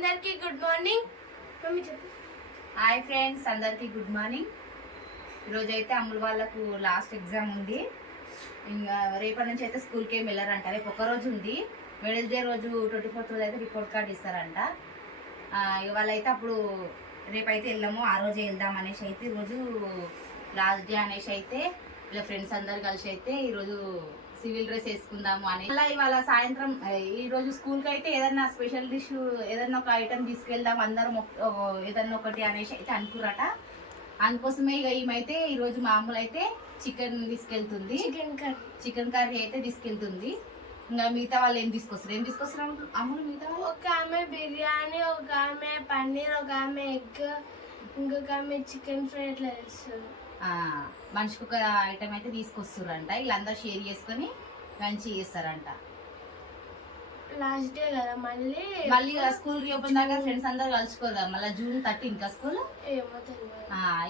అందరికీ good morning. Mummy చెప్పు. Hi friends, అందరికీ గుడ్ మార్నింగ్. ఈరోజు అయితే అమ్ములు వాళ్ళకు లాస్ట్ ఎగ్జామ్ ఉంది. ఇంకా రేపటి నుంచి అయితే స్కూల్కి ఏమి వెళ్ళారంట. రేపు ఒక్కరోజు ఉంది. వెడ్నెస్డే రోజు 24th రోజు అయితే రిపోర్ట్ కార్డ్ ఇస్తారంట. ఇవాళ అయితే అప్పుడు రేపైతే వెళ్ళాము, ఆ రోజే వెళ్దాం అనేసి అయితే ఈరోజు లాస్ట్ డే అనేసి అయితే ఇలా ఫ్రెండ్స్ అందరు కలిసి అయితే ఈరోజు సివిల్ డ్రెస్ వేసుకుందాము అని. అలా ఇవాళ సాయంత్రం ఈరోజు స్కూల్కి అయితే ఏదన్నా స్పెషల్ డిష్ ఏదన్నా ఒక ఐటమ్ తీసుకెళ్దాం అందరం ఏదన్నా ఒకటి అనేసి అయితే అనుకురట. అందుకోసమే ఇక ఈమెయితే ఈరోజు మామూలు అయితే చికెన్ తీసుకెళ్తుంది, చికెన్ కర్రీ అయితే తీసుకెళ్తుంది. ఇంకా మిగతా వాళ్ళు ఏం తీసుకొస్తారు అమ్ములు? మిగతా ఒక ఆమె బిర్యానీ, ఒక ఆమె పన్నీర్, ఒక ఆమె ఎగ్, ఇంకొక ఆమె చికెన్ ఫ్రై అట్లా చేస్తారు. మనిషికి ఒక ఐటమ్ అయితే తీసుకొస్తారంట. వీళ్ళందరూ షేర్ చేసుకొని మంచిగా చేస్తారంట. లాస్ట్ డే కదా, మళ్ళీ స్కూల్ రీఓపెన్ దాకా ఫ్రెండ్స్ అందరు కలుసుకోరు కదా. మళ్ళీ June 30 ఇంకా స్కూల్.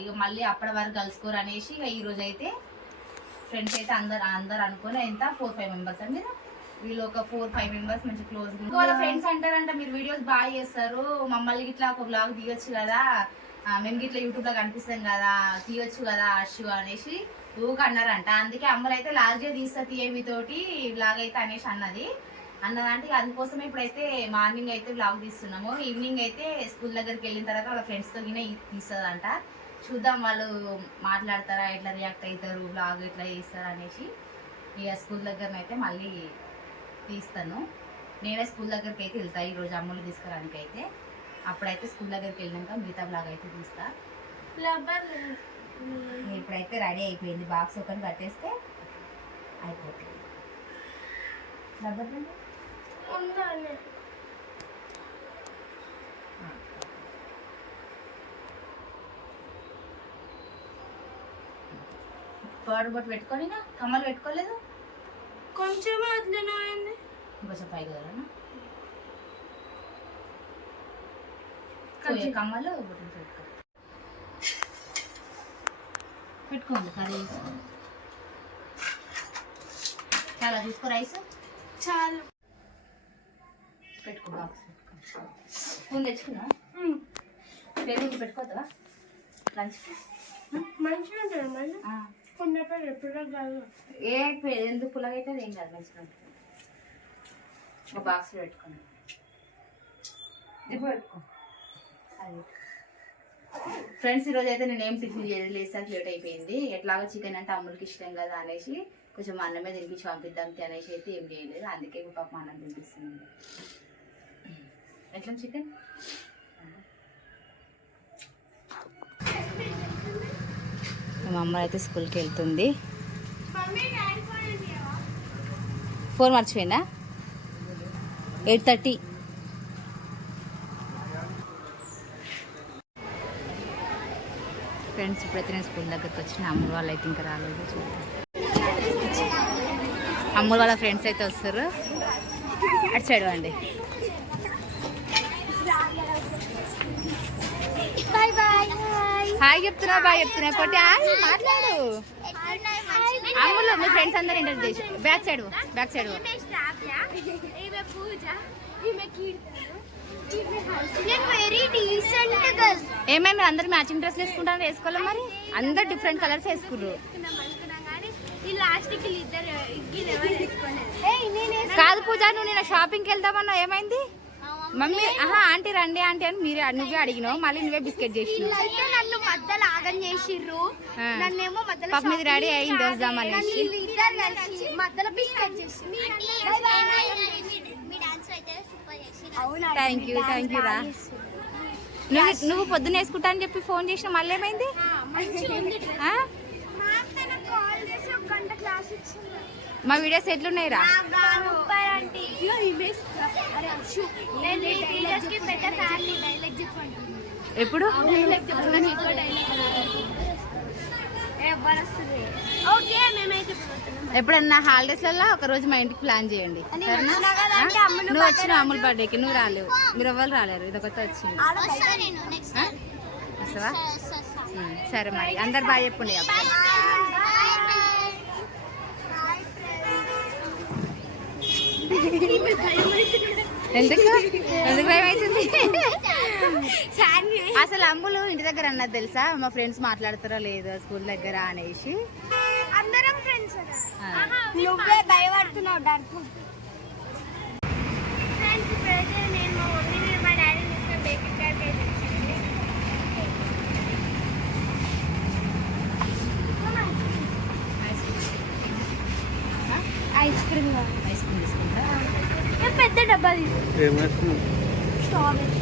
ఇక మళ్ళీ అప్పటి వరకు కలుసుకోరు అనేసి ఇక ఈ రోజు అయితే ఫ్రెండ్స్ అయితే అందరు అనుకుని ఎంత 4-5 మెంబర్స్ అండి. వీళ్ళు ఒక 4-5 మెంబర్స్ మంచి క్లోజ్. వాళ్ళ ఫ్రెండ్స్ అంటారంట, మీరు వీడియోస్ బాగా చేస్తారు, మమ్మల్ని ఇట్లా ఒక బ్లాగ్ దిగొచ్చు కదా, మేము ఇట్లా యూట్యూబ్ లో కనిపిస్తాం కదా, తీయొచ్చు కదా అషు అనేసి ఊక అన్నారంట. అందుకే అమ్మలు అయితే లాస్ట్ డే తీస్తా తీయమి తోటి బ్లాగ్ అయితే అనేసి అన్నదంటే అందుకోసమే ఇప్పుడైతే మార్నింగ్ అయితే బ్లాగ్ తీస్తున్నాము. ఈవినింగ్ అయితే స్కూల్ దగ్గరికి వెళ్ళిన తర్వాత వాళ్ళ ఫ్రెండ్స్తో గినే తీస్తుందంట. చూద్దాం వాళ్ళు మాట్లాడతారా, ఎట్లా రియాక్ట్ అవుతారు, బ్లాగ్ ఎట్లా చేస్తారు అనేసి. ఇక స్కూల్ దగ్గరనైతే మళ్ళీ తీస్తాను. నేనే స్కూల్ దగ్గరికి అయితే వెళ్తాను ఈరోజు అమ్ములు తీసుకురానికి అయితే. అప్పుడైతే స్కూల్ దగ్గరికి వెళ్ళినాక మిగతా బ్లాగ్ అయితే తీస్తా. ఇప్పుడైతే రెడీ అయిపోయింది, బాక్స్ ఒకటి కట్టేస్తే అయిపోతుంది. రబ్బర్ పౌడర్ బొట్టు పెట్టుకొని కమ్మలు పెట్టుకోలేదు, కొంచెం అట్లనే అయింది. కొంచెం పైకి కదా కమ్మలు పెట్టుకోండి. కర్రీ చాలా తీసుకో, రైస్ చాలు పెట్టుకో, బాక్స్ పెట్టుకో. స్పూన్ తెచ్చుకున్నా, పెరుగు పెట్టుకోవద్దా లంచ్కి? మంచిగా ఉంటుంది. మళ్ళీ పుల్లపేరు ఎప్పుడు కాదు, ఎందుకు పుల్లగా అయితే ఏం కాదు, మంచిగా ఉంటుంది. ఒక బాక్స్లో పెట్టుకోండి, ఇప్పుడు పెట్టుకో. ఫ్రెండ్స్, ఈరోజు అయితే నేను ఏం టిఫిన్ చేయలేదు, లేసాక లేట్ అయిపోయింది. ఎట్లాగో చికెన్ అంటే అమ్ములకి ఇష్టం కదా అనేసి కొంచెం అన్నమే తినిపించి పంపిద్దాం అనేసి అయితే ఏం చేయలేదు. అందుకే పాప అన్నం తినిపిస్తుంది. ఎట్లా చికెన్? మా అమ్మ అయితే స్కూల్కి వెళ్తుంది. 4 మర్చిపోయిందా? 8:30. ఫ్రెండ్స్, ఇప్పుడైతే నేను స్కూల్ దగ్గరికి వచ్చిన. అమ్ములు వాళ్ళు అయితే ఇంకా రాలేదు. చూద్దాం, అమ్ములు వాళ్ళ ఫ్రెండ్స్ అయితే వస్తారు. అటు సైడ్ అండి. హాయ్ చెప్తున్నా, బాయ్ చెప్తున్నా. కొట్టి మాట్లాడు. అమ్ములు మీ ఫ్రెండ్స్ అందరూ ఇంటర్వ్యూ చేసి బ్యాక్ సైడ్ ఏమేమి అందరు మ్యాచింగ్ డ్రెస్ వేసుకుంటారు? వేసుకోవాలి మరి, అందరు డిఫరెంట్ కలర్స్ వేసుకుర్రు. కాదు పూజ, నువ్వు నేను షాపింగ్కి వెళ్దామన్నా ఏమైంది? మమ్మీ ఆంటీ రండి ఆంటీ అని నువ్వే అడిగినావు, మళ్ళీ నువ్వే బిస్కెట్ చేసినావు. పాప మీద రెడీ అయింది వద్దామనేసి. థ్యాంక్ యూ రా. నువ్వు పొద్దున్న వేసుకుంటా అని చెప్పి ఫోన్ చేసిన, మళ్ళీ ఏమైంది? మా వీడియోస్ ఎట్లున్నాయి రా? ఎప్పుడు ఎప్పుడన్నా హాలిడేస్లలో ఒక రోజు మా ఇంటికి ప్లాన్ చేయండి. నువ్వు వచ్చిన అమ్ముల బర్త్డేకి, నువ్వు రాలేవు, మీరు ఎవరు రాలేరు, ఇదొకటి వచ్చింది. వస్తావా? సరే మరి, అందరు బాగా చెప్పండి. ఎందుకు ఎందుకు భయం అవుతుంది? అసలు అమ్ములు ఇంటి దగ్గర అన్నది తెలుసా, మా ఫ్రెండ్స్ మాట్లాడతారో లేదో స్కూల్ దగ్గర అనేసి. అందరం ఫ్రెండ్స్. నువ్వే భయపడుతున్నావు డాక్టర్. ఫ్రెండ్స్ ఇప్పుడైతే నేను మా మమ్మీని మా డాడీని తీసుకొని బేకరీ కాడికి అయితే ఐస్ క్రీమ్ తీసుకుంటా. పెద్ద డబ్బా స్ట్రాబెరీ.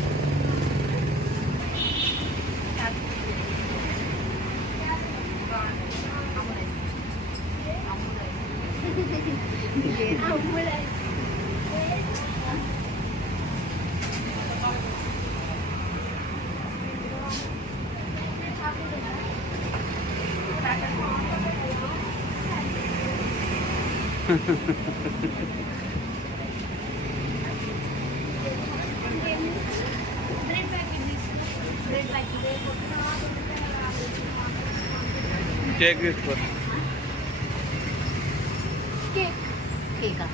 కేక్ తీసుకో. కేక్ కేకా